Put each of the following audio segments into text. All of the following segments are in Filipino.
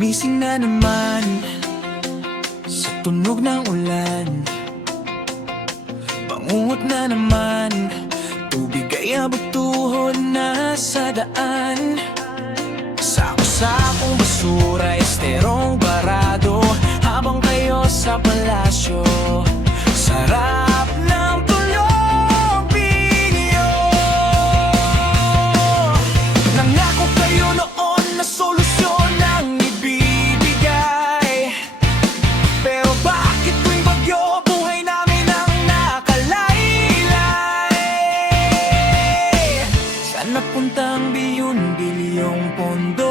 Gumising na naman sa tunog ng ulan. Bangungot na naman, tubig ay abot-tuhod na sa daan. Sako-sakong basura, esterong barado, habang kayo sa palasyo. Sarap ng tulong ninyo. Nangako kayo noon na solusyon ang ibibigay, pero bakit tuwing bagyo buhay namin ang nakalaylay? Saan napunta ang bilyon-bilyong pondo?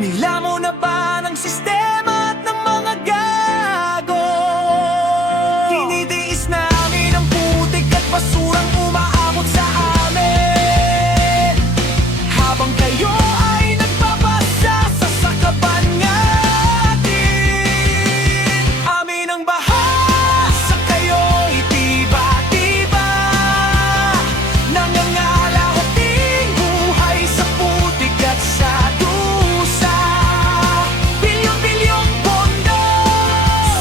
Nilamo na ba ng sistema at ng mga gago? Tinitiis namin ang putik at basurang umaabot sa amin, habang kayo ay nagpapasa sa sakaban natin. Amin ang baha sa kayo'y tiba-tiba, nangangalahating buhay sa putik at sa dusa. Bilyong-bilyong pondo,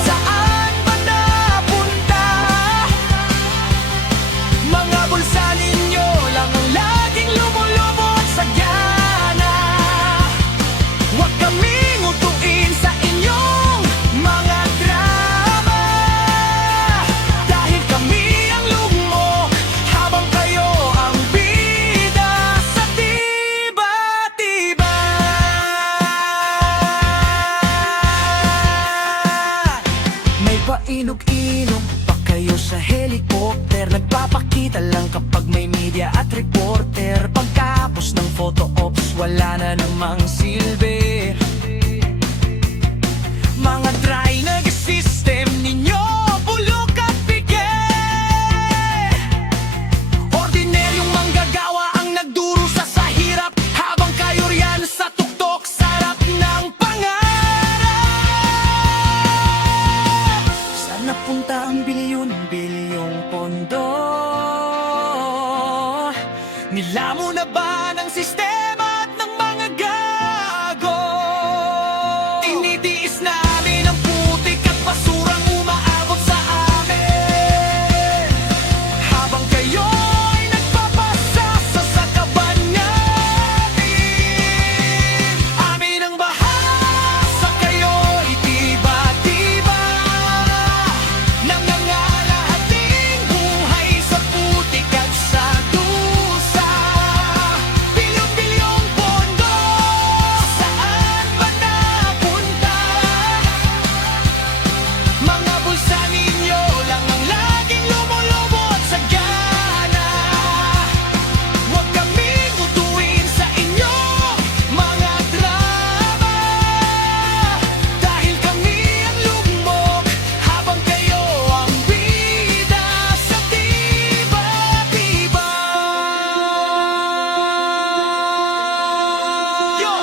saan ba napunta? Mga bulsa ninyo lang ang laging lumulubo at sagana. Huwag kaming utuin sa inyong mga drama, dahil kami ang lugmok habang kayo ang bida sa tiba-tiba. May painog-inog pa kayo sa helicopter, nagpapakita lang kapag may media at reporter. Pagkapos ng photo ops, wala na namang silbi. Mga dry nag-system ninyo, bulok at pigay. Ordinaryong manggagawa ang nagdurusa sa hirap, habang kayo riyan sa tuktok, sarap ng pangarap. Saan napunta ang bilyon-bilyong pondo? Nilamo na ba ng sistema at ng mga gago? Tinitiis namin ang putik at basurang umaabot sa amin, habang kayo ay nagpapasa sa sakaban natin. Amin ang baha sa kayo'y tiba-tiba, nangangalahating buhay sa putik at sa dusa. Bilyong-bilyong pondo, saan ba napunta? Mga bulsa ninyo lang ang laging lumulubo at sagana. Huwag kaming utuin sa inyo mga drama, dahil kami ang lugmok habang kayo ang bida sa tiba-tiba. Yo!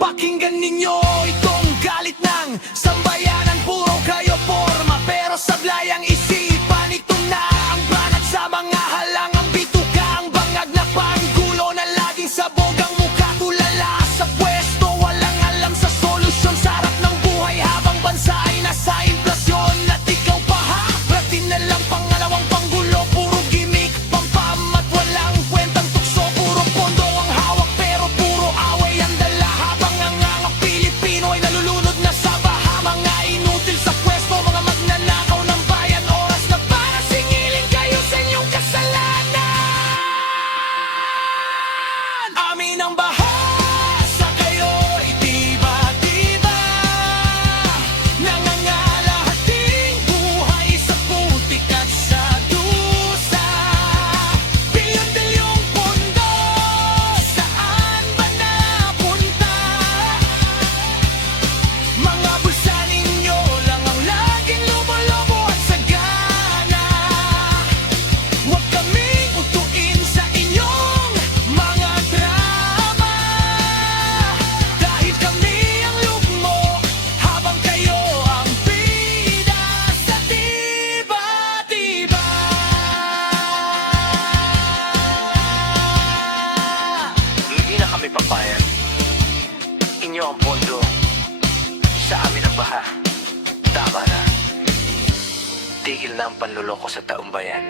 Pakinggan ninyo itong galit ng sambayanan, puro kayo forma pero sablay ang isipan. Ito na ang banat sa mga halangang bituka, ang bangag na panggulo na laging sabog ang mukha. Tulala sa pwesto, walang alam sa solusyon, sarap ng buhay habang bansa ay nasa inflasyon. At ikaw pa ha, rating na lang pangalawang panggulo, puro gimmick, pampamat, walang kwentang tukso. Puro pondo ang hawak pero puro away ang dala, habang ang mga Pilipino ay nalulunod na sa baha. Mga inutil sa pwesto, mga magnanakaw ng bayan, oras na para singilin kayo sa inyong kasalanan. Amin ang baha sa kayo'y tiba-tiba, nangangalahating buhay sa putik at sa dusa. Bilyon-bilyong pondo, saan ba napunta? Mga bulsa ninyo lang ang laging lumulubo at sagana. Huwag kaming utuin sa inyong mga drama, dahil kami ang lugmok habang kayo ang bida sa tiba-tiba. Hindi na kami papayag ninyo ang pondo. Sa amin ang baha. Tama na. Tigil na ang panluloko sa taumbayan.